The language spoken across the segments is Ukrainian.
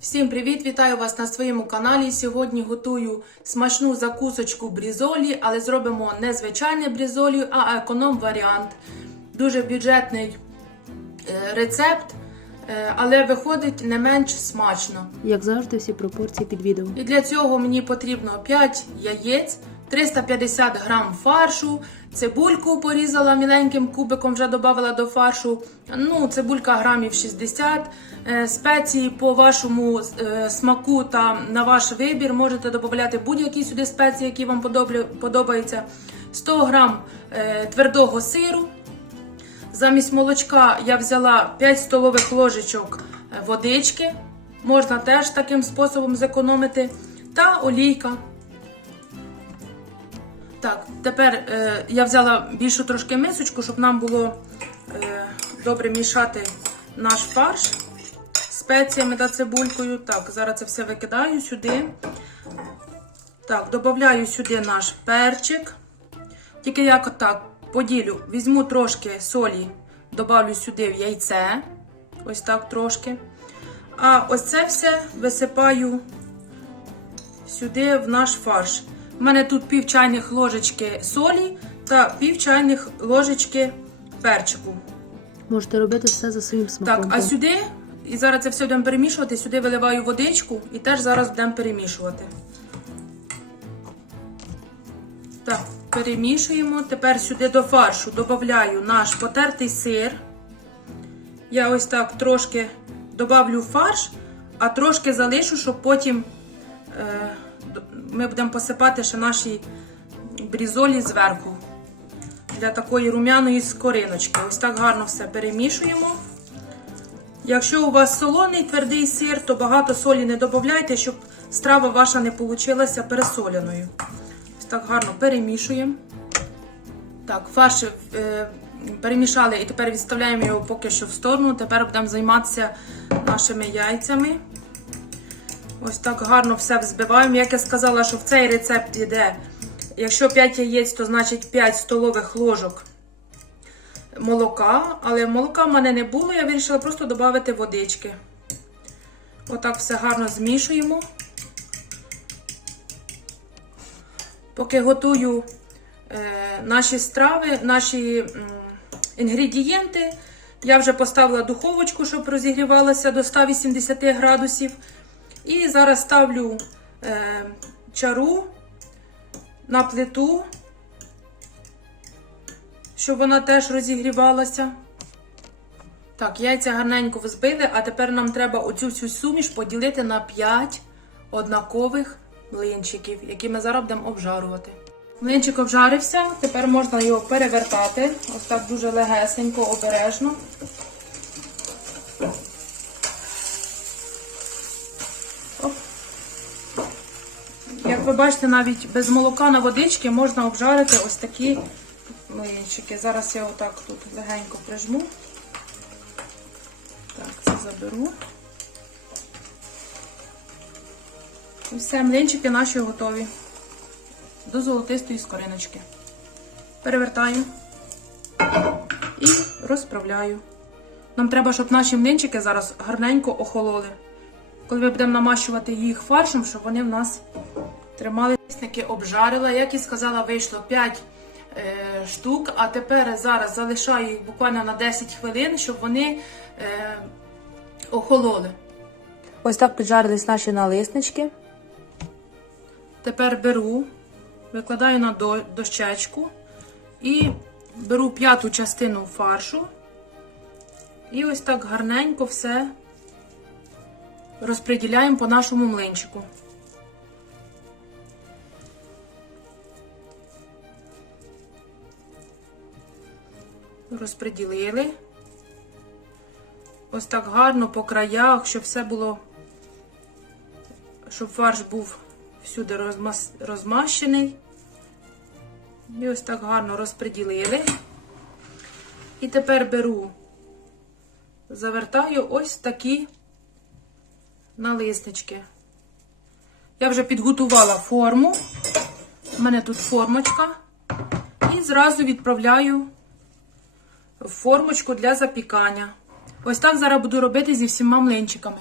Всім привіт! Вітаю вас на своєму каналі. Сьогодні готую смачну закусочку брізолі, але зробимо не звичайне брізолі, а економ варіант. Дуже бюджетний е, рецепт, е, але виходить не менш смачно. Як завжди, всі пропорції під відео. І для цього мені потрібно 5 яєць, 350 грам фаршу, цибульку порізала міленьким кубиком, вже додала до фаршу. Ну, цибулька грамів 60, е, спеції по вашому е, смаку та на ваш вибір. Можете додати будь-які сюди спеції, які вам подобаються. 100 грам е, твердого сиру. Замість молочка я взяла 5 столових ложечок водички. Можна теж таким способом зекономити. Та олійка. Так, тепер е, я взяла більшу трошки мисочку, щоб нам було е, добре мішати наш фарш спеціями та цибулькою. Так, зараз це все викидаю сюди. Так, додаю сюди наш перчик. Тільки як так поділю, візьму трошки солі, добавлю сюди в яйце. Ось так трошки. А ось це все висипаю сюди в наш фарш. У мене тут пів чайних ложечки солі та пів чайних ложечки перчику. Можете робити все за своїм смаком. Так, а сюди, і зараз це все будемо перемішувати, сюди виливаю водичку і теж зараз будемо перемішувати. Так, перемішуємо. Тепер сюди до фаршу додаю наш потертий сир. Я ось так трошки добавлю фарш, а трошки залишу, щоб потім е, ми будемо посипати ще наші брізолі зверху. Для такої рум'яної скориночки. Ось так гарно все перемішуємо. Якщо у вас солоний твердий сир, то багато солі не додавайте, щоб страва ваша не получилася пересоленою. Ось так гарно перемішуємо. Так, фарш е, перемішали і тепер відставляємо його поки що в сторону. Тепер будемо займатися нашими яйцями. Ось так гарно все взбиваємо. Як я сказала, що в цей рецепт йде, якщо 5 яєць, то значить 5 столових ложок молока. Але молока в мене не було, я вирішила просто додати водички. Отак все гарно змішуємо. Поки готую е, наші страви, наші інгредієнти, я вже поставила духовочку, щоб розігрівалася до 180 градусів. І зараз ставлю е, чару на плиту, щоб вона теж розігрівалася. Так, яйця гарненько взбили, а тепер нам треба оцю всю суміш поділити на 5 однакових млинчиків, які ми зараз будемо обжарувати. Млинчик обжарився, тепер можна його перевертати. Ось так дуже легесенько, обережно. Як ви бачите, навіть без молока на водички можна обжарити ось такі млинчики. Зараз я отак тут легенько прижму. Так, це заберу. І все, млинчики наші готові. До золотистої скориночки. Перевертаю і розправляю. Нам треба, щоб наші млинчики зараз гарненько охололи. Коли ми будемо намащувати їх фаршем, щоб вони в нас тримали. Тисники обжарила, як і сказала, вийшло 5 е, штук, а тепер зараз залишаю їх буквально на 10 хвилин, щоб вони е, охололи. Ось так піджарились наші налиснички. Тепер беру, викладаю на до- дощечку і беру п'яту частину фаршу. І ось так гарненько все розподіляємо по нашому млинчику. Розподілили. Ось так гарно по краях, щоб все було щоб фарш був всюди розмас... розмащений. І ось так гарно розподілили. І тепер беру, завертаю ось такі налиснички. Я вже підготувала форму. У мене тут формочка. І зразу відправляю в формочку для запікання. Ось так зараз буду робити зі всіма млинчиками.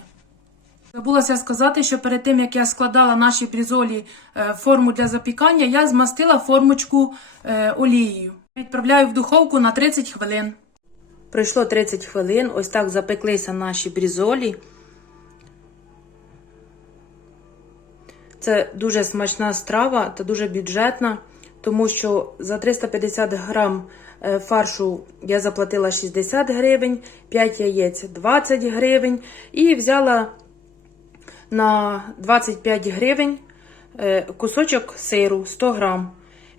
Забулася сказати, що перед тим як я складала наші брізолі е, форму для запікання, я змастила формочку е, олією. Відправляю в духовку на 30 хвилин. Пройшло 30 хвилин, ось так запеклися наші брізолі. Це дуже смачна страва та дуже бюджетна, тому що за 350 грам фаршу я заплатила 60 гривень, 5 яєць 20 гривень і взяла на 25 гривень е, кусочок сиру 100 грам.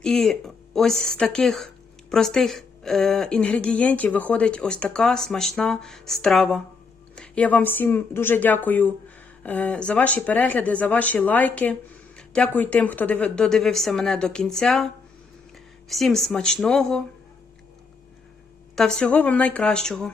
І ось з таких простих е, інгредієнтів виходить ось така смачна страва. Я вам всім дуже дякую е, за ваші перегляди, за ваші лайки. Дякую тим, хто додивився мене до кінця. Всім смачного та всього вам найкращого.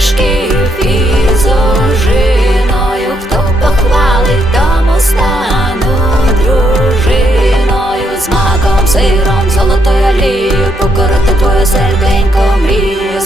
Пиріжків із ожиною. Хто похвалить, тому стану дружиною з маком, сиром, золотою олією Покорити твоє серденько мрію